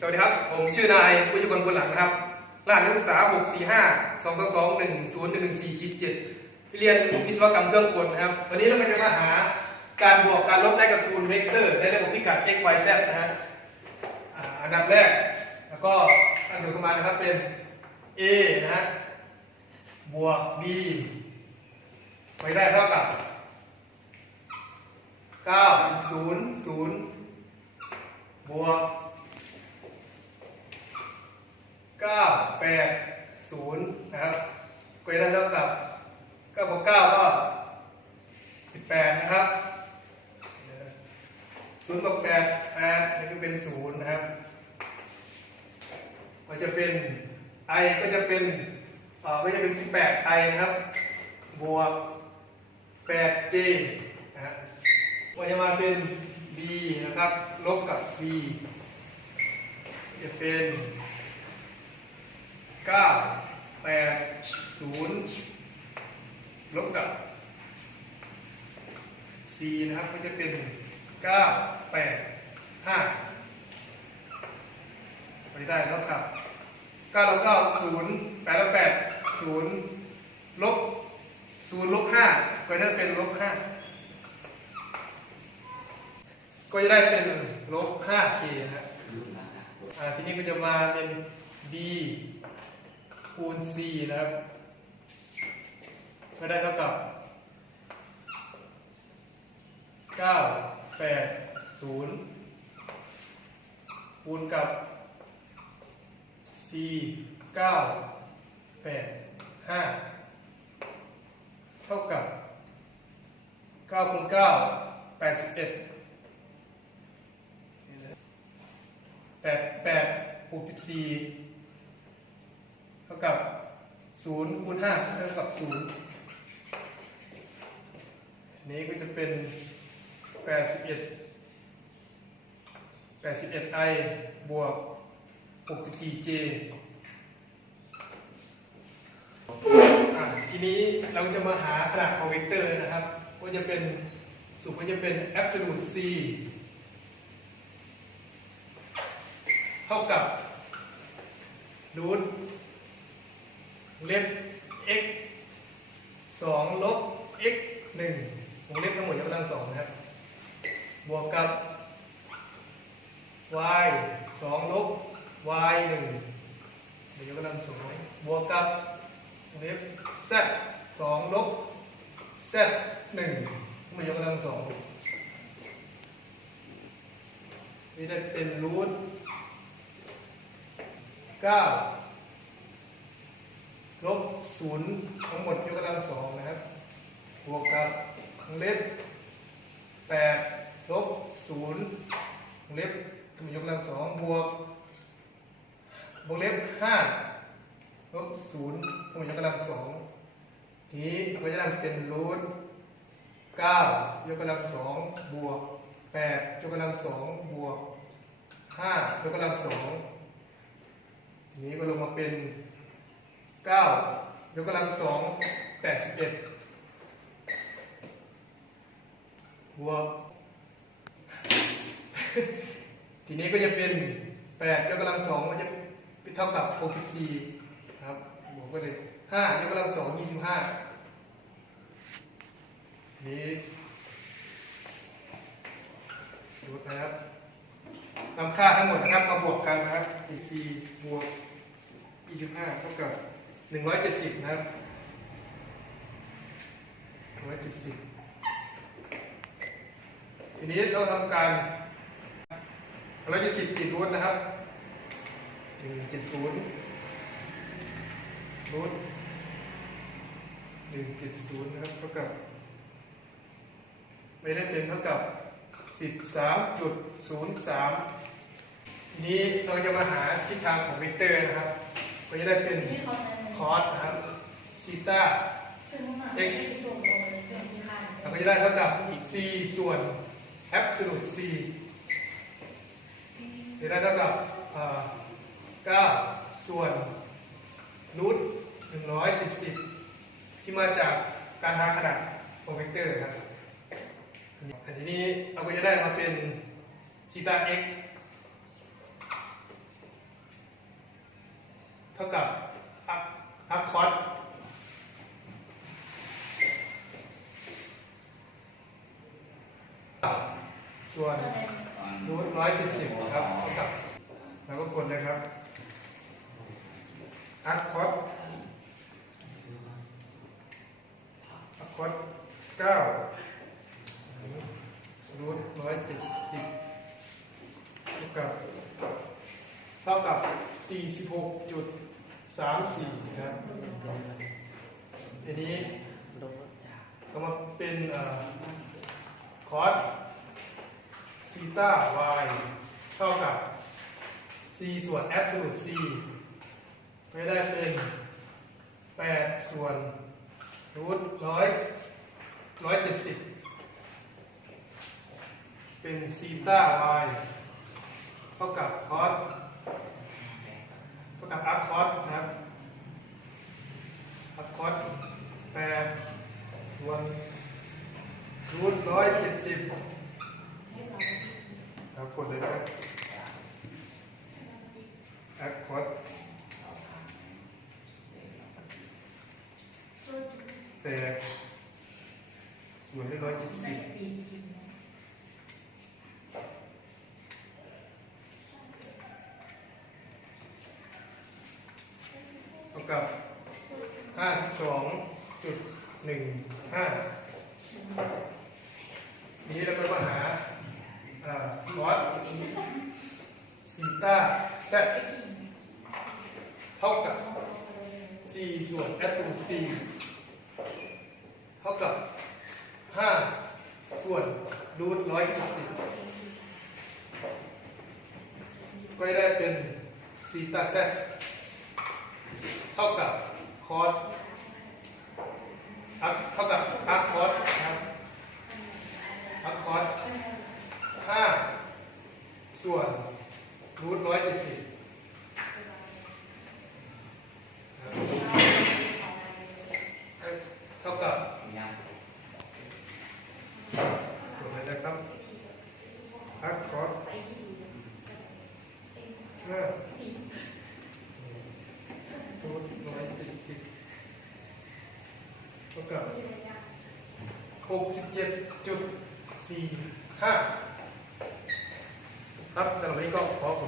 สวัสดีครับ ผมชื่อนายวิชกรบุญหลังนะครับรหัสนักศึกษา 6 4 5 2 2 2 1 0 1 1 4 7เรียนวิศวกรรมเครื่องกลนะครับ วันนี้เราจะมาหาการบวกการลบได้กับคูณเวกเตอร์ในระบบพิกัด x y z นะฮะอันดับแรก แล้วก็อันดียวกันมานะครับเป็น a นะฮะบวก b ไปได้เท่ากับ 9 0 0 บวก เก้าแปดศูนย์นะครับก็ได้เท่ากับเก้าบวกเก้าก็สิบแปดนะครับศูนย์บวกแปดแปดนี่ก็เป็นศูนย์นะครับก็จะเป็น i ก็จะเป็นก็จะเป็นสิบแปด i นะครับ บวกแปด j นะฮะก็จะมาเป็น b นะครับ ลบกับ c จะเป็น เก้าแปดศูนย์ลบกับ c นะครับก็จะเป็นเก้าแปดห้าไปได้เท่ากับเก้าลบเก้าศูนย์แปดลบแปดศูนย์ลบศูนย์ลบห้าก็จะเป็นลบห้าก็จะได้เป็นลบห้า k นะครับทีนี้ก็จะมาเป็น b คูณ4นะครับ ก็ได้เท่ากับ 9 8 0 คูณกับ4985 เท่ากับ9คูณ9 81 8 8 64 ท่ากับศูนย์คูณห้าเท่ากับศูนย์นี้ก็จะเป็นแปดสิบเอ็ดแปดสิบเอ็ดไอบวกหกสิบสี่เจทีนี้เราจะมาหาขนาดของเวกเตอร์นะครับ ก็จะเป็นสุก็จะเป็น absolute c เท่ากับรูท เล็บ x สองลบ x หนึ่งวงเล็บทั้งหมดยกกำลังสองนะครับบวกกับ y สองลบ y หนึ่งยกกำลังสองบวกกับวงเล็บ z สองลบ z หนึ่งมายกกำลังสองนี่ได้เป็นรูทเก้า ลบศูนย์ทั้งหมดยกกำลังสองนะครับบวกกับวงเล็บแปดลบศูนย์วงเล็บยกกำลังสองบวกวงเล็บห้าลบศูนย์ทั้งหมดยกกำลังสองทีนี้เราก็จะได้เป็นรูทเก้ายกกำลังสองบวกแปดยกกำลังสองบวกห้ายกกำลังสองทีนี้ก็ลงมาเป็น เก้ายกกำลังสองแปดสิบเอ็ดบวกทีนี้ก็จะเป็นแปดยกกำลังสองก็จะเท่ากับหกสิบสี่ครับบวกก็เลยห้ายกกำลังสองยี่สิบห้านี้ดูนะครับนำค่าทั้งหมดนะครับมาบวกกันนะครับ AC บวก25เท่ากับ หนึ่งร้อยเจ็ดสิบนะครับหนึ่งร้อยเจ็ดสิบทีนี้เราทำการร้อยเจ็ดสิบติดรูทนะครับหนึ่งเจ็ดศูนย์รูทหนึ่งเจ็ดศูนย์นะครับเท่ากับ ไม่ได้เป็นเท่ากับสิบสามจุดศูนย์สามนี้เราจะมาหาทิศทางของเวกเตอร์นะครับเก็จะได้เป็น คอสนะครับซีตาซึ่งมันไม่ใช่ตัวตรงเลยเป็นที่ค่ายเราก็จะได้เท่ากับ c ส่วน absolute c จะได้เท่ากับเอ่อ9ส่วนรูท170 ที่มาจากการหาขนาดของเวกเตอร์ครับทีนี้เราก็จะได้มาเป็นซีตา x เท่ากับ อักอักคอสส่วนรูทร้อยเจ็ดสิบครับเท่ากับแล้วก็กดเลยครับอักคอสอักคอสเก้ารูทร้อยเจ็ดสิบเท่ากับเท่ากับ 46.34ครับทีนี้ก็มาเป็นอคอสซีตา y เท่ากับ c ส่วน absolute c ไม่ได้เป็น8ส่วนรูทร้อยร้อยเจ็ดสิบเป็นซีตา y เท่ากับคอส กับอาร์คอสนะครับอาร์คอสแปดส่วนรูทร้อยเจ็ดสิบครับกดเลยนะครับอร์คอสแปดส่วนร้อยเจ็ดสิบเท่า กับห้าสองจุดหนึ่งห้าทีนี้เราก็มาหาคอสซีตาแซเท่ากับ c ส่วน absolute c เท่ากับ 5 ส่วนรูทร้อยเจ็ดสิบก็ได้เป็นซีตาแซ เท่ากับคอสเท่ากับอาร์คอสนะครับอาร์คอสห้าส่วนรูทร้อยเจ็ดสิบเท่ากับถูกไหมนะครับอาร์คอสห้ารูทร้อยเจ็ดสิบเท่ากับ หกสิบเจ็ดจุดสี่ห้าครับสำหรับวันนี้ก็ขอผม